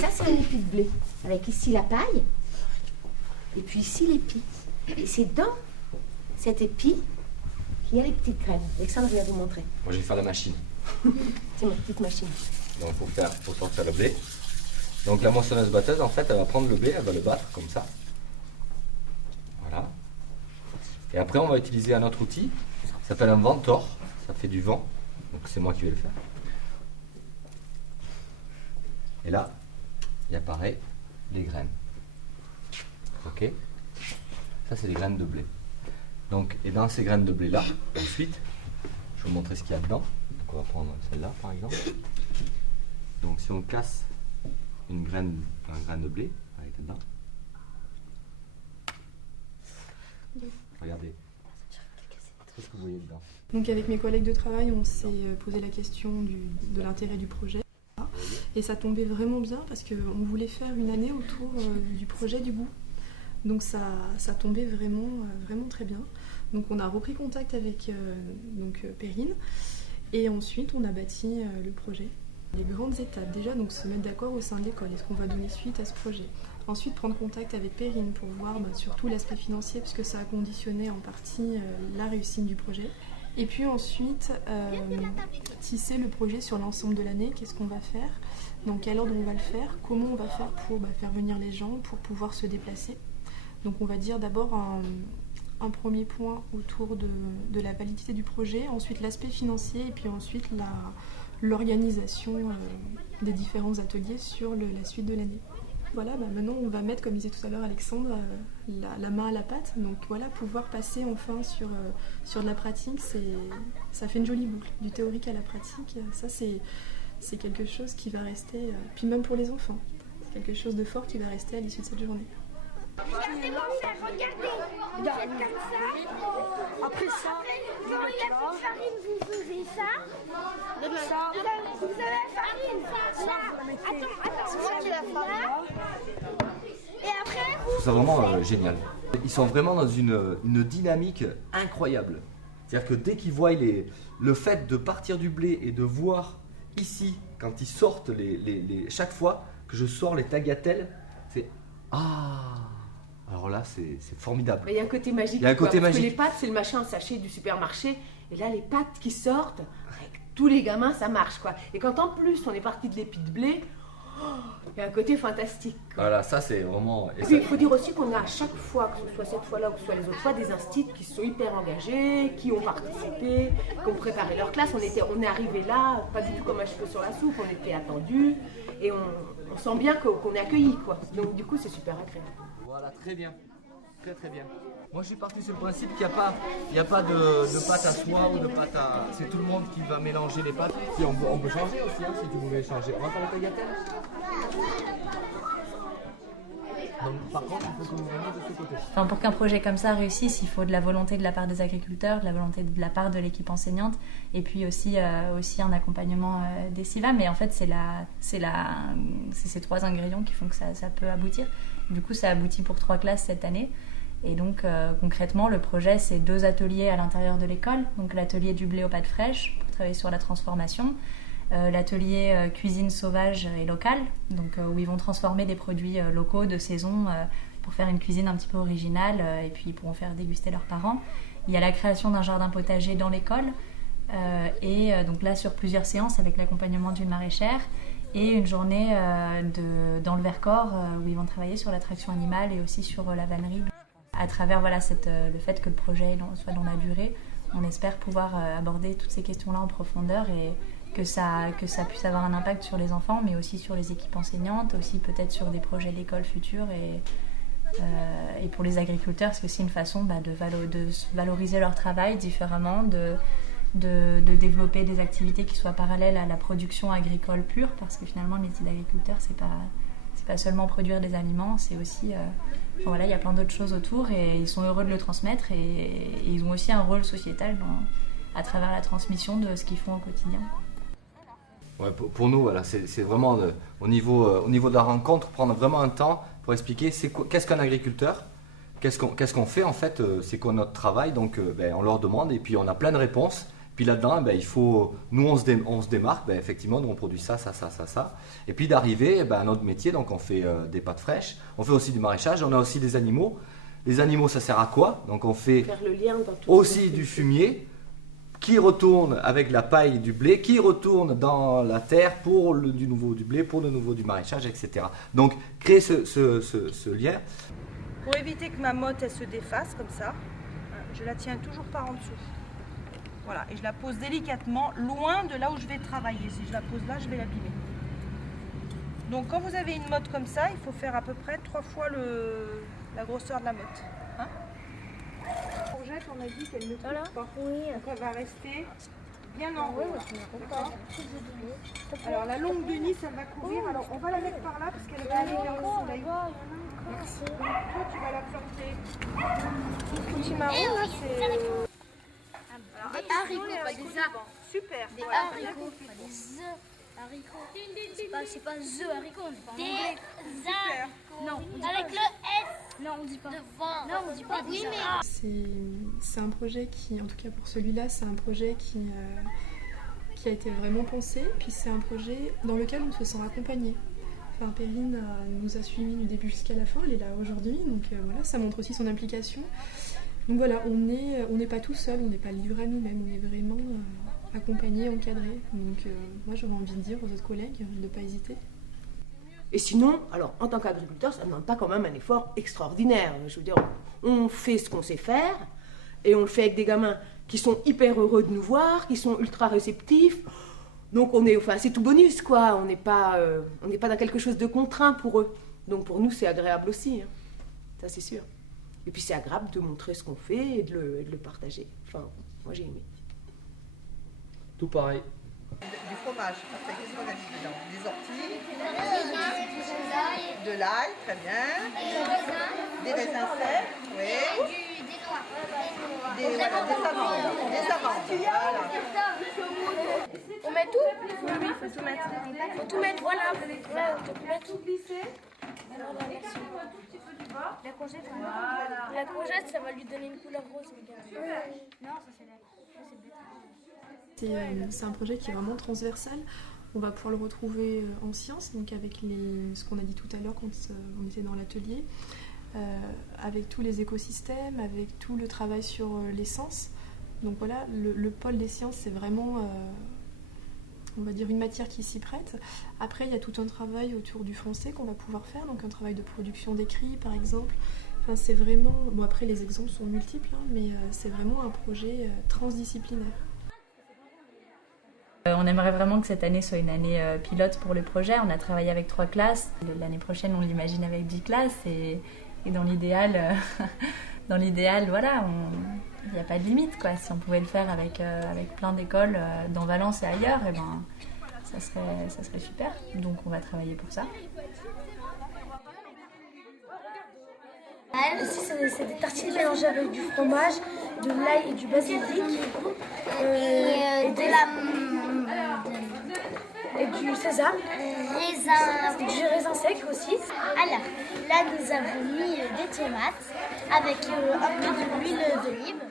Ça, c'est un épi de blé. Avec ici la paille. Et puis ici l'épi. Et c'est dans cet épi qu'il y a les petites graines. Alexandre vient vous montrer. Moi, je vais faire la machine. C'est ma petite machine. Donc, pour sortir le blé. Donc, la moissonneuse-batteuse, en fait, elle va prendre le blé, elle va le battre comme ça. Voilà. Et après, on va utiliser un autre outil. Ça s'appelle un ventor. Ça fait du vent. Donc, c'est moi qui vais le faire. Et là, il apparaît les graines. Ok? Ça, c'est les graines de blé. Donc, et dans ces graines de blé là, ensuite, je vais vous montrer ce qu'il y a dedans. Donc, on va prendre celle-là, par exemple. Donc, si on casse un graine de blé, elle est dedans. Regardez. Qu'est-ce que vous voyez dedans? Donc avec mes collègues de travail, on s'est posé la question de l'intérêt du projet. Et ça tombait vraiment bien parce qu'on voulait faire une année autour du projet du goût. Donc ça tombait vraiment, vraiment très bien. Donc on a repris contact avec Perrine et ensuite on a bâti le projet. Les grandes étapes, déjà donc se mettre d'accord au sein de l'école, est-ce qu'on va donner suite à ce projet? Ensuite prendre contact avec Perrine pour voir surtout l'aspect financier puisque ça a conditionné en partie la réussite du projet. Et puis ensuite, tisser le projet sur l'ensemble de l'année, qu'est-ce qu'on va faire, dans quel ordre on va le faire, comment on va faire pour faire venir les gens, pour pouvoir se déplacer. Donc on va dire d'abord un premier point autour de la validité du projet, ensuite l'aspect financier et puis ensuite l'organisation des différents ateliers sur la suite de l'année. Voilà, maintenant on va mettre, comme disait tout à l'heure Alexandre, la main à la pâte. Donc voilà, pouvoir passer enfin sur de la pratique, ça fait une jolie boucle. Du théorique à la pratique, ça c'est quelque chose qui va rester, puis même pour les enfants, c'est quelque chose de fort qui va rester à l'issue de cette journée. Regardez-moi faire, regardez. Vous faites comme ça. Après ça, quand il n'y a plus de farine, vous faisiez ça. Vous avez la farine. Là. Attends, c'est moi qui ai la farine. Et après, vous. C'est vraiment génial. Ils sont vraiment dans une dynamique incroyable. C'est-à-dire que dès qu'ils voient le fait de partir du blé et de voir ici, quand ils sortent chaque fois que je sors les tagliatelles, c'est alors là, c'est formidable. Mais il y a un côté magique. Il y a un côté parce magique. que les pâtes, c'est le machin sachet du supermarché. Et là, les pâtes qui sortent, avec tous les gamins, ça marche, quoi. Et quand en plus, on est parti de l'épi de blé, il y a un côté fantastique, quoi. Voilà, ça c'est vraiment... Et puis, il faut dire aussi qu'on a à chaque fois, que ce soit cette fois-là ou que ce soit les autres fois, des instituts qui sont hyper engagés, qui ont participé, qui ont préparé leur classe. On est arrivé là, pas du tout comme un cheveu sur la soupe, on était attendus et on sent bien qu'on est accueillis, quoi. Donc du coup, c'est super agréable. Voilà, très bien. Très très bien. Moi je suis parti sur le principe qu'il n'y a pas de pâte à soie ou de pâte à... C'est tout le monde qui va mélanger les pâtes. Et on peut changer aussi, hein, si tu voulais changer. On va faire la tagliatelle. Donc, par contre, il faut que vous veniez de ce côté. Enfin, pour qu'un projet comme ça réussisse, il faut de la volonté de la part des agriculteurs, de la volonté de la part de l'équipe enseignante et puis aussi un accompagnement des CIVA. Mais en fait, c'est ces trois ingrédients qui font que ça peut aboutir. Du coup, ça aboutit pour 3 classes cette année. Et donc, concrètement, le projet, c'est 2 ateliers à l'intérieur de l'école. Donc, l'atelier du blé aux pâtes fraîches pour travailler sur la transformation. L'atelier cuisine sauvage et locale, donc où ils vont transformer des produits locaux de saison pour faire une cuisine un petit peu originale et puis ils pourront faire déguster leurs parents. Il y a la création d'un jardin potager dans l'école et donc là sur plusieurs séances avec l'accompagnement d'une maraîchère et une journée dans le Vercors où ils vont travailler sur l'attraction animale et aussi sur la vannerie. À travers le fait que le projet soit dans la durée, on espère pouvoir aborder toutes ces questions-là en profondeur et que ça puisse avoir un impact sur les enfants, mais aussi sur les équipes enseignantes, aussi peut-être sur des projets d'école futures et pour les agriculteurs, c'est aussi une façon de valoriser leur travail différemment, de développer des activités qui soient parallèles à la production agricole pure, parce que finalement, le métier d'agriculteur, c'est pas seulement produire des aliments, c'est aussi... il y a plein d'autres choses autour et ils sont heureux de le transmettre et ils ont aussi un rôle sociétal à travers la transmission de ce qu'ils font au quotidien. Ouais, pour nous, voilà, c'est vraiment au niveau de la rencontre, prendre vraiment un temps pour expliquer qu'est-ce qu'un agriculteur, qu'est-ce qu'on fait en fait, c'est quoi notre travail, donc on leur demande et puis on a plein de réponses Puis là-dedans, il faut, nous on se démarque, effectivement, nous on produit ça. Et puis d'arriver à notre métier, donc on fait des pâtes fraîches, on fait aussi du maraîchage, on a aussi des animaux. Les animaux, ça sert à quoi? Donc on fait Faire le lien dans tout aussi du fumier qui retourne avec la paille du blé, qui retourne dans la terre pour du nouveau du blé, pour de nouveau du maraîchage, etc. Donc créer ce lien. Pour éviter que ma motte elle se défasse comme ça, je la tiens toujours par en dessous. Voilà, et je la pose délicatement loin de là où je vais travailler. Si je la pose là, je vais l'abîmer. Donc quand vous avez une motte comme ça, il faut faire à peu près 3 fois la grosseur de la motte. Hein? La courgette, on a dit qu'elle ne coupe pas. Oui. Donc elle va rester bien en haut. D'accord. Alors la longue de Nice, elle va courir. Alors on va la mettre par là parce qu'elle va aller vers le soleil. Merci. Toi, tu vas la planter. Le petit marron, là, c'est... Des haricots, pas des arbres. Super. Des Voilà. haricots, pas des haricots. C'est pas haricots, des haricots. Non, avec le S. Non, on dit pas. Devant. Non, on dit pas. Oui, mais. C'est un projet qui, en tout cas pour celui-là, c'est un projet qui a été vraiment pensé. Puis c'est un projet dans lequel on se sent accompagné. Enfin, Perrine nous a suivis du début jusqu'à la fin, elle est là aujourd'hui, donc voilà, ça montre aussi son implication. Donc voilà, on n'est pas tout seul, on n'est pas livré à nous-mêmes, on est vraiment accompagné, encadré. Donc moi j'aurais envie de dire aux autres collègues de ne pas hésiter. Et sinon, alors en tant qu'agriculteur, ça demande pas quand même un effort extraordinaire. Je veux dire, on fait ce qu'on sait faire et on le fait avec des gamins qui sont hyper heureux de nous voir, qui sont ultra réceptifs. Donc c'est tout bonus quoi. On n'est pas dans quelque chose de contraint pour eux. Donc pour nous c'est agréable aussi, hein. Ça c'est sûr. Et puis c'est agréable de montrer ce qu'on fait et de le partager. Enfin, moi j'ai aimé. Tout pareil. Du fromage, après qu'est-ce qu'on a mis dedans? Des orties, de l'ail, très bien, des raisins secs, oui, des amandes, voilà. On met tout? Oui, il faut tout mettre. Il faut tout mettre, voilà. Faut tout mettre. La courgette, la courgette, ça va lui donner une couleur rose. Non, ça c'est C'est un projet qui est vraiment transversal. On va pouvoir le retrouver en sciences, donc avec ce qu'on a dit tout à l'heure quand on était dans l'atelier, avec tous les écosystèmes, avec tout le travail sur l'essence. Donc voilà, le pôle des sciences, c'est vraiment, on va dire, une matière qui s'y prête. Après, il y a tout un travail autour du français qu'on va pouvoir faire, donc un travail de production d'écrit, par exemple. Enfin, c'est vraiment... Bon, après, les exemples sont multiples, hein, mais c'est vraiment un projet transdisciplinaire. On aimerait vraiment que cette année soit une année pilote pour le projet. On a travaillé avec 3 classes. L'année prochaine, on l'imagine avec 10 classes. Et dans l'idéal, voilà, il n'y a pas de limite, quoi. Si on pouvait le faire avec plein d'écoles dans Valence et ailleurs, eh ben, ça serait super. Donc on va travailler pour ça. Ici, c'est des tartines mélangées avec du fromage, de l'ail et du basilic. Et du sésame. Du raisin sec aussi. Alors, là, nous avons mis des tomates avec un peu d'huile d'olive.